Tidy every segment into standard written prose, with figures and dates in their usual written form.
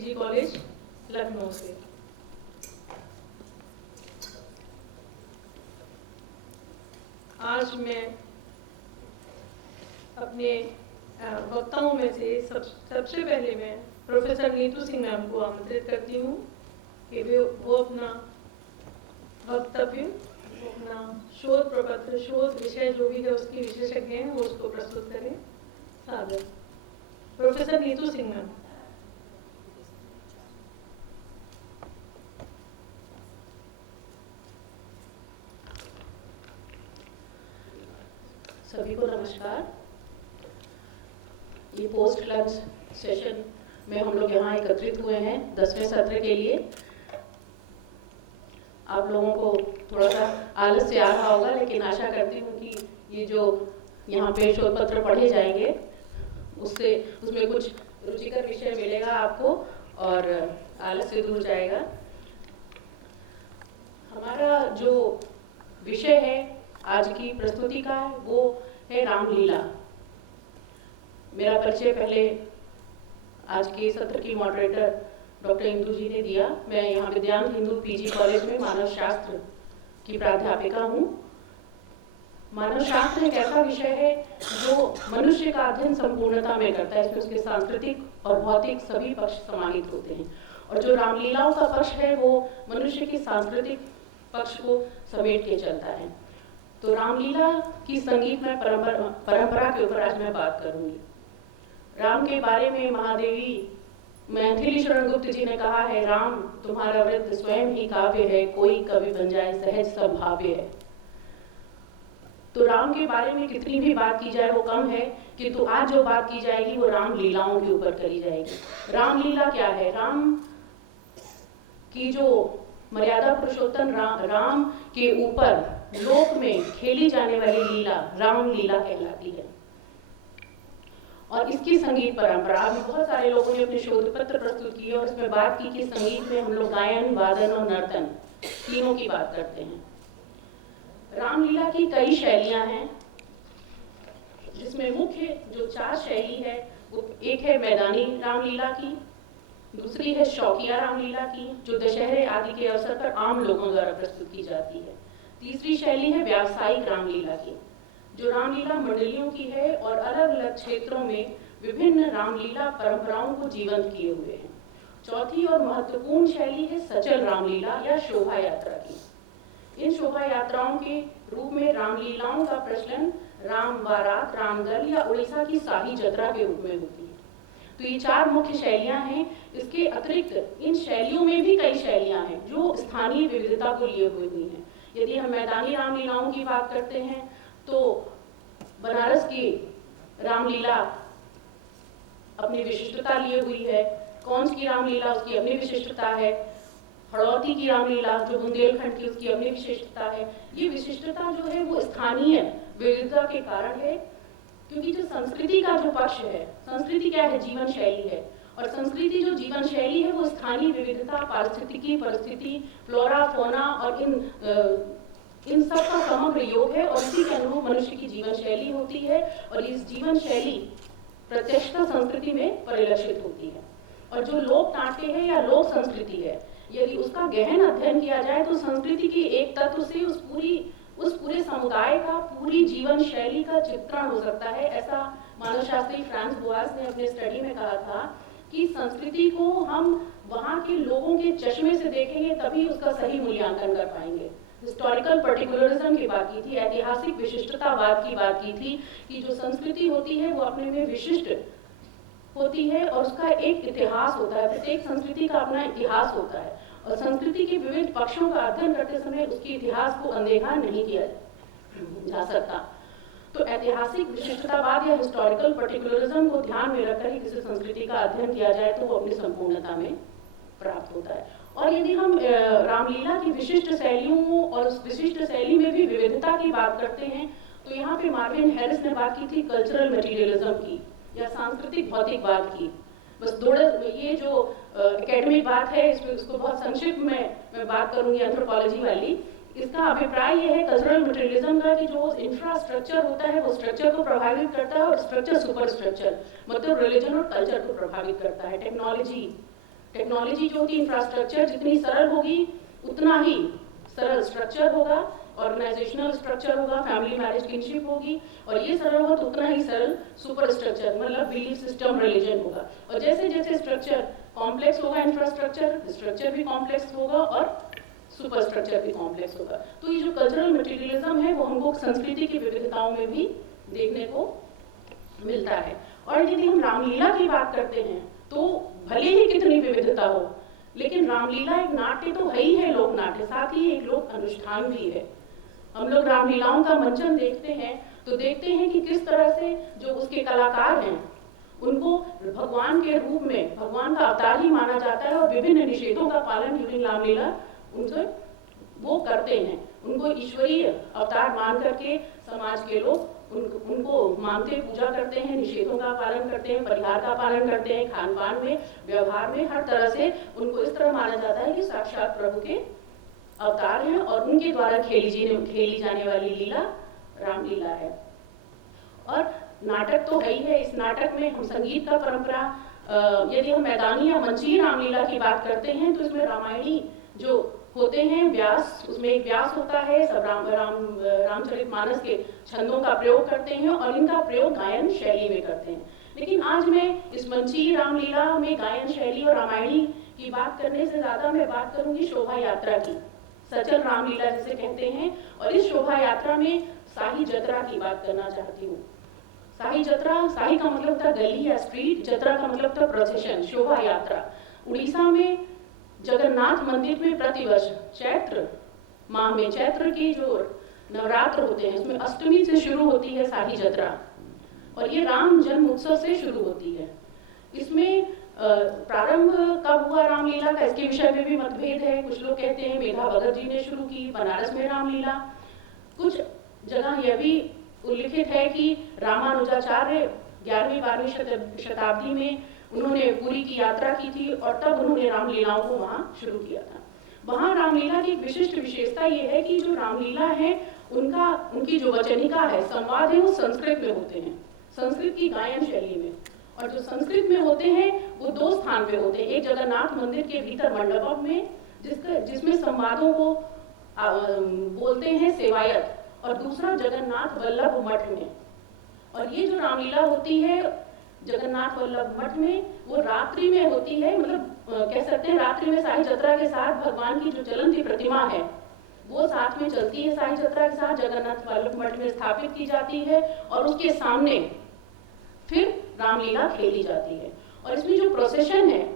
PG college Lucknow से। आज मैं अपने वक्ताओं में से सबसे पहले मैं प्रोफेसर नीतू सिंह मैम को आमंत्रित करती हूँ कि वो अपना वक्तव्य, अपना शोध प्रपत्र, शोध विषय जो भी है उसकी विशेषज्ञ हैं वो उसको प्रस्तुत करें। सादर प्रोफेसर नीतू सिंह मैम। सभी को नमस्कार। ये पोस्ट लंच सेशन में हम लोग यहाँ एकत्रित हुए हैं 10वें सत्र के लिए। आप लोगों को थोड़ा सा आलस से आ रहा होगा, लेकिन आशा करती हूँ कि ये जो यहाँ पे शोध पत्र पढ़े जाएंगे उसमें कुछ रुचिकर विषय मिलेगा आपको और आलस से दूर जाएगा। हमारा जो विषय है आज की प्रस्तुति का वो है रामलीला। मेरा परिचय पहले आज के सत्र की मॉडरेटर डॉक्टर इंदु जी ने दिया। मैं यहाँ विद्यांत हिंदू पीजी कॉलेज में मानव शास्त्र की प्राध्यापिका हूँ। मानव शास्त्र एक ऐसा विषय है जो मनुष्य का अध्ययन संपूर्णता में करता है। इसमें उसके सांस्कृतिक और भौतिक सभी पक्ष समाहित होते हैं, और जो रामलीलाओं का पक्ष है वो मनुष्य के सांस्कृतिक पक्ष को समेट के चलता है। तो रामलीला की संगीतमय परंपरा के ऊपर आज मैं बात करूंगी। राम के बारे में महादेवी मैथिली शरण गुप्त जी ने कहा है, राम तुम्हारा वृत्त स्वयं ही काव्य है, कोई कवि बन जाए सहज संभाव्य है। तो राम के बारे में कितनी भी बात की जाए वो कम है, किंतु आज जो बात की जाएगी वो राम लीलाओं के ऊपर करी जाएगी। रामलीला क्या है? राम की जो मर्यादा पुरुषोत्तम राम के ऊपर लोक में खेली जाने वाली लीला रामलीला कहलाती है। और इसकी संगीत परंपरा, अभी बहुत सारे लोगों ने अपने शोध पत्र प्रस्तुत किए और इसमें बात की कि संगीत में हम लोग गायन, वादन और नर्तन तीनों की बात करते हैं। रामलीला की कई शैलियां हैं, जिसमें मुख्य जो 4 शैली है वो एक है मैदानी रामलीला की, दूसरी है शौकिया रामलीला की जो दशहरे आदि के अवसर पर आम लोगों द्वारा प्रस्तुत की जाती है, तीसरी शैली है व्यावसायिक रामलीला की जो रामलीला मंडलियों की है और अलग अलग क्षेत्रों में विभिन्न रामलीला परंपराओं को जीवंत किए हुए हैं, चौथी और महत्वपूर्ण शैली है सचल रामलीला या शोभा यात्रा की। इन शोभा यात्राओं के रूप में रामलीलाओं का प्रचलन राम बारात, रामदल या उड़ीसा की शाही जत्रा के रूप में होती है। तो ये 4 मुख्य शैलियां हैं। इसके अतिरिक्त इन शैलियों में भी कई शैलियां हैं जो स्थानीय विविधता को लिए हुई हैं। यदि हम मैदानी रामलीलाओं की बात करते हैं तो बनारस की रामलीला अपनी विशिष्टता लिए हुई है, कौंज की रामलीला उसकी अपनी विशिष्टता है, हड़ौती की रामलीला जो बुंदेलखंड की उसकी अपनी विशिष्टता है। ये विशिष्टता जो है वो स्थानीय विविधता के कारण है, क्योंकि जो संस्कृति का जो पक्ष है, संस्कृति क्या है? जीवन शैली है, और संस्कृति जो जीवन शैली है वो स्थानीय विविधता, पारिस्थितिकी परिस्थिति, फ्लोरा फोना और इन सब का समग्र योग है, और इसी के अनुरूप मनुष्य की जीवन शैली होती है, और इस जीवन शैली प्रत्यक्षता संस्कृति में परिलक्षित होती है। और जो लोक नाट्य है या लोक संस्कृति है, यदि उसका गहन अध्ययन किया जाए तो संस्कृति की एक तत्व से उस पूरे समुदाय का, पूरी जीवन शैली का चित्रण हो सकता है। ऐसा मानव शास्त्री फ्रांस बोआस ने अपने स्टडी में कहा था कि संस्कृति को हम वहाँ के लोगों के चश्मे से देखेंगे तभी उसका सही मूल्यांकन कर पाएंगे। हिस्टोरिकल पर्टिकुलरिज्म की बात की थी, ऐतिहासिक विशिष्टतावाद की बात की थी कि जो संस्कृति होती है वो अपने में विशिष्ट होती है और उसका एक इतिहास होता है। प्रत्येक संस्कृति का अपना इतिहास होता है और संस्कृति के विविध पक्षों का अध्ययन करते समय उसके इतिहास को अनदेखा नहीं किया जा सकता। तो ऐतिहासिक विशिष्टतावाद या हिस्टोरिकल पर्टिकुलरिज्म को ध्यान में रखकर ही किसी संस्कृति का अध्ययन किया जाए तो वो अपनी संपूर्णता में प्राप्त होता है। और यदि हम रामलीला की विशिष्ट शैलियों और उस विशिष्ट शैली में भी विविधता की बात करते हैं तो यहाँ पे मार्विन हैरिस ने बात की थी कल्चरल मटीरियलिज्म की या सांस्कृतिक भौतिकवाद की। बस ये जो एकेडमिक बात है इसको बहुत संक्षिप्त में मैं बात करूंगी एंथ्रोपोलॉजी वाली। इसका अभिप्राय यह है कल्चरल मटेरियलिज्म का कि जो इंफ्रास्ट्रक्चर होता है वो स्ट्रक्चर को प्रभावित करता है और स्ट्रक्चर सुपर स्ट्रक्चर मतलब रिलीजन और कल्चर को प्रभावित करता है। टेक्नोलॉजी टेक्नोलॉजी जो होती है, इंफ्रास्ट्रक्चर जितनी सरल होगी उतना ही सरल स्ट्रक्चर होगा, ऑर्गेनाइजेशनल स्ट्रक्चर होगा, फैमिली मैरिज किनशिप होगी, और ये सरल होगा तो उतना ही सरल सुपर स्ट्रक्चर मतलब बिलीफ सिस्टम रिलीजन होगा। और जैसे जैसे स्ट्रक्चर कॉम्प्लेक्स होगा, इंफ्रास्ट्रक्चर स्ट्रक्चर भी कॉम्प्लेक्स होगा और सुपर स्ट्रक्चर भी कॉम्प्लेक्स होगा। तो ये जो कल्चरल मटेरियलिज्म है वो हमको संस्कृति की विविधताओं में भी देखने को मिलता है। और यदि हम रामलीला की बात करते हैं तो भले ही कितनी विविधता हो, लेकिन रामलीला एक नाट्य तो है ही है, लोक नाट्य, साथ ही एक लोक अनुष्ठान भी है। हम लोग रामलीलाओं का मंचन देखते हैं तो देखते हैं कि किस तरह से जो उसके कलाकार हैं उनको भगवान के रूप में, भगवान का अवतार ही माना जाता है, और विभिन्न निषेधों का पालन ड्यूरिंग रामलीला उनसे वो करते हैं। उनको ईश्वरीय अवतार मान करके समाज के लोग उनको मानते, पूजा करते हैं, निषेधों का पालन करते हैं, परिहार का पालन करते हैं, खान पान में, व्यवहार में, हर तरह से उनको इस तरह माना जाता है कि साक्षात प्रभु के अवतार हैं और उनके द्वारा खेली जाने वाली लीला रामलीला है। और नाटक तो है ही है। इस नाटक में हम संगीत का परंपरा, यदि हम मैदानी या मंचीय रामलीला की बात करते हैं तो इसमें रामायणी जो होते हैं व्यास, उसमें एक व्यास होता है, सब रामचरितमानस के छंदों का प्रयोग करते हैं और इनका प्रयोग गायन शैली में करते हैं। लेकिन आज मैं इस मंचीय रामलीला में गायन शैली और रामायणी की बात करने से ज्यादा मैं बात करूंगी शोभा यात्रा की, सचल रामलीला जिसे कहते हैं। और इस शोभा यात्रा में शाही जतरा की बात करना चाहती हूँ। शाही जतरा, शाही का मतलब था गली या स्ट्रीट, जतरा का मतलब था प्रोसेशन, शोभा यात्रा। उड़ीसा में जगन्नाथ मंदिर में प्रतिवर्ष चैत्र माह में, चैत्र की जो नवरात्र होते हैं उसमें अष्टमी से शुरू होती है शाही जतरा, और ये राम जन्म उत्सव से शुरू होती है। इसमें प्रारंभ कब हुआ रामलीला का, इसके विषय में भी मतभेद है। कुछ लोग कहते हैं मेधा भगत जी ने शुरू की बनारस में रामलीला। कुछ जगह यह भी उल्लिखित है कि रामानुजाचार्य 11वीं-12वीं शताब्दी में उन्होंने पुरी की यात्रा की थी और तब उन्होंने रामलीलाओं को वहाँ शुरू किया था। वहाँ रामलीला की एक विशिष्ट विशेषता ये है कि जो रामलीला है उनकी जो वचनिका है, संवाद है, वो संस्कृत में होते हैं, संस्कृत की गायन शैली में। और जो संस्कृत में होते हैं वो दो स्थान पे होते हैं, एक जगन्नाथ मंदिर के भीतर मंडपम में जिसमें संवादों को बोलते हैं सेवायत, और दूसरा जगन्नाथ वल्लभ मठ में। और ये जो रामलीला होती है जगन्नाथ वल्लभ मठ में वो रात्रि में होती है, मतलब कह सकते हैं रात्रि में शाही जतरा के साथ भगवान की जो चलंती प्रतिमा है वो साथ में चलती है, शाही जतरा के साथ जगन्नाथ वल्लभ मठ में स्थापित की जाती है और उसके सामने फिर रामलीला खेली जाती है। और इसमें जो प्रोसेशन है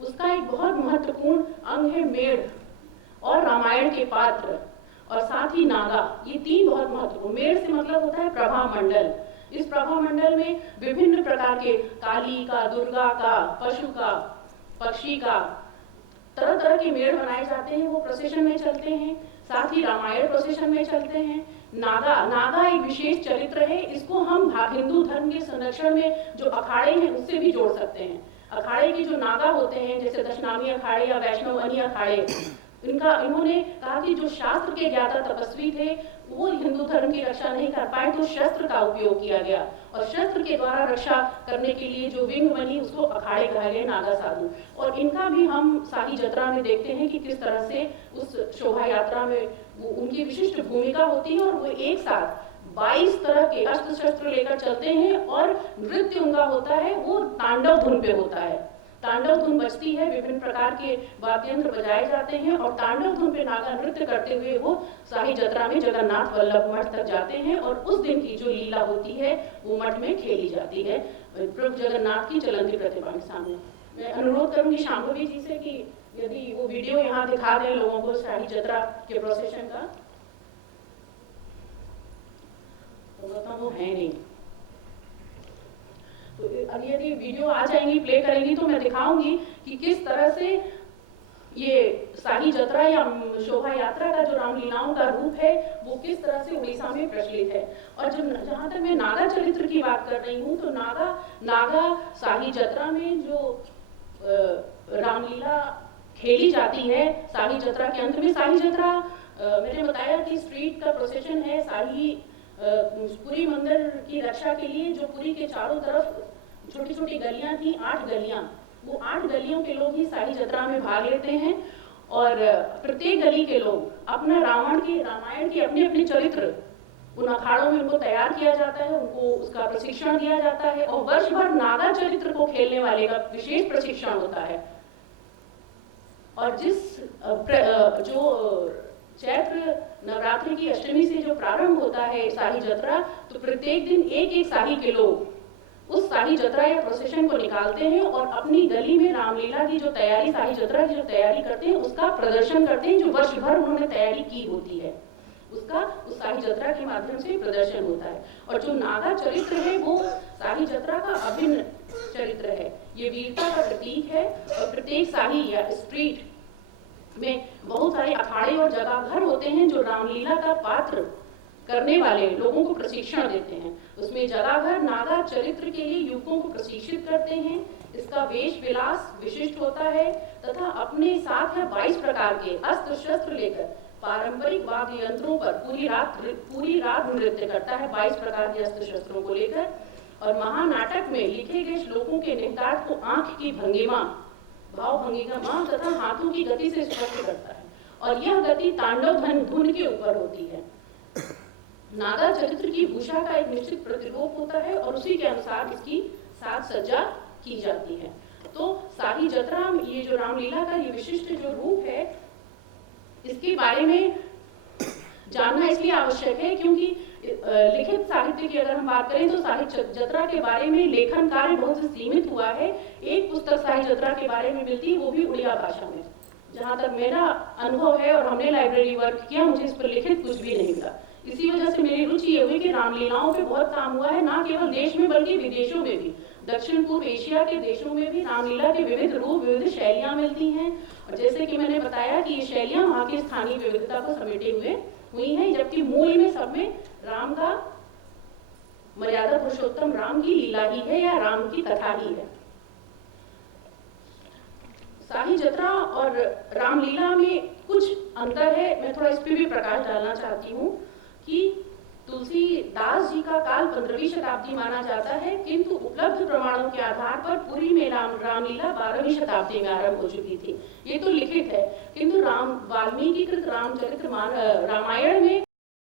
उसका एक बहुत महत्वपूर्ण अंग है मेढ़ और रामायण के पात्र और साथ ही नागा, ये तीन बहुत महत्वपूर्ण। मेढ़ से मतलब होता है प्रभा मंडल। इस प्रभा मंडल में विभिन्न प्रकार के काली का, दुर्गा का, पशु का, पक्षी का, तरह तरह के मेढ़ बनाए जाते हैं, वो प्रोसेशन में चलते हैं। साथ ही रामायण प्रोसेशन में चलते हैं। नागा एक विशेष चरित्र है, इसको हम हिंदू धर्म के संरक्षण में जो अखाड़े हैं उससे भी जोड़ सकते हैं। अखाड़े के जो नागा होते हैं जैसे दशनामी अखाड़े या वैष्णवनी अखाड़े, इन्होंने कहा कि जो शास्त्र के ज्ञाता तपस्वी थे वो हिंदू धर्म की रक्षा नहीं कर पाए तो शस्त्र का उपयोग किया गया, और शस्त्र के द्वारा रक्षा करने के लिए जो विंग बनी उसको अखाड़े कहा गया, नागा साधु। और इनका भी हम शाही जतरा में देखते हैं कि किस तरह से उस शोभा यात्रा में उनकी विशिष्ट भूमिका होती है और वो एक साथ 22 तरह के अस्त्र शस्त्र लेकर चलते हैं और नृत्य उनका होता है वो तांडव धुन पे होता है। तांडव धुन बजती है, विभिन्न प्रकार के वाद्य यंत्र बजाए जाते हैं और तांडव धुन पे नागा नृत्य करते हुए वो शाही जतरा में जगन्नाथ वल्लभ मठ तक जाते हैं और उस दिन की जो लीला होती है वो मठ में खेली जाती है प्रभु जगन्नाथ की चलंती प्रतिमा के सामने। मैं अनुरोध करूंगी शांभवी जी से कि यदि वो वीडियो यहाँ दिखा दें लोगों को शाही जतरा के प्रोसेशन का, तो वो है नहीं। तो यदि वीडियो आ जाएंगी, प्ले करेंगी तो मैं दिखाऊंगी कि किस तरह से ये शाही जतरा या शोभा यात्रा का जो रामलीलाओं का रूप है वो किस तरह से उड़ीसा में प्रचलित है। और जहाँ तक मैं नागा चरित्र की बात कर रही हूँ तो नागा शाही जतरा में जो रामलीला खेली जाती है, शाही जतरा के अंत में शाही जतरा मैंने बताया कि स्ट्रीट का प्रोसेशन है। शाही पुरी मंदिर की रक्षा के लिए जो पुरी के चारों तरफ छोटी छोटी गलियां थी, 8 गलियां, वो 8 गलियों के लोग ही शाही जत्रा में भाग लेते हैं और प्रत्येक गली के लोग अपना रामायण के अपने अपने चरित्र उन अखाड़ों में उनको तैयार किया जाता है, उनको उसका प्रशिक्षण दिया जाता है और वर्ष भर नागा चरित्र को खेलने वाले का विशेष प्रशिक्षण होता है। और जो चैत्र नवरात्रि की अष्टमी से जो प्रारंभ होता है शाही जत्रा, तो प्रत्येक दिन एक एक शाही के लोग उस शाही जत्रा या प्रोसेशन को निकालते हैं और अपनी गली में रामलीला की जो तैयारी, शाही जत्रा की जो तैयारी करते हैं उसका प्रदर्शन करते हैं, जो वर्ष भर उन्होंने तैयारी की होती है उसका उस शाही जत्रा के माध्यम से प्रदर्शन होता है। और जो नागा चरित्र है वो शाही जत्रा का अभिन्न चरित्र है, ये वीरता का प्रतीक है। और प्रत्येक शाही या स्ट्रीट में बहुत सारे अखाड़े और जगह घर होते हैं जो रामलीला का पात्र करने वाले लोगों को प्रशिक्षण देते हैं। उसमें जगह घर नागा चरित्र के लिए युवकों को प्रशिक्षित करते हैं। इसका वेश विलास विशिष्ट होता है तथा अपने साथ है 22 प्रकार के अस्त्र शस्त्र लेकर पारंपरिक वाद्य यंत्रों पर पूरी रात नृत्य करता है 22 प्रकार के अस्त्र शस्त्रों को लेकर। और महानाटक में लिखे गए श्लोकों के निहितार्थ को आंख की भंगिमा, भाव भंगिमा तथा हाथों की गति से स्पष्ट करता है और यह गति तांडव धुन के ऊपर होती है। नागा चरित्र की भूषा का एक निश्चित प्रतिरूप होता है और उसी के अनुसार इसकी साज सज्जा की जाती है। तो शाही जत्रा ये जो रामलीला का ये विशिष्ट जो रूप है, इसके बारे में जानना इसलिए आवश्यक है क्योंकि लिखित साहित्य की अगर हम बात करें तो शाही जत्रा के बारे में लेखन कार्य बहुत सीमित हुआ है। एक पुस्तक शाही जत्रा के बारे में मिलती है, वो भी उड़िया भाषा में। जहाँ तक मेरा अनुभव है और हमने लाइब्रेरी वर्क किया, मुझे इस पर लिखित कुछ भी नहीं मिला। इसी वजह से मेरी रुचि ये हुई कि रामलीलाओं पे बहुत काम हुआ है, ना केवल देश में बल्कि विदेशों में भी। दक्षिण पूर्व एशिया के देशों में भी रामलीला के विविध रूप, विविध शैलियां मिलती हैं। और जैसे कि मैंने बताया कि ये शैलियां वहाँ की स्थानीय विविधता को समेटे हुए हुई हैं, जबकि मूल में सब में राम का मर्यादा पुरुषोत्तम राम की लीला ही है या राम की कथा ही है। शाही जत्रा और रामलीला में कुछ अंतर है, मैं थोड़ा इस पे भी प्रकाश डालना चाहती हूँ कि तुलसीदास जी का काल 15वीं शताब्दी माना जाता है, किंतु उपलब्ध प्रमाणों के आधार पर पुरी में रामलीला 12वीं शताब्दी में आरंभ हो चुकी थी। ये तो लिखित है, किंतु वाल्मीकि कृत रामचरित्र रामायण में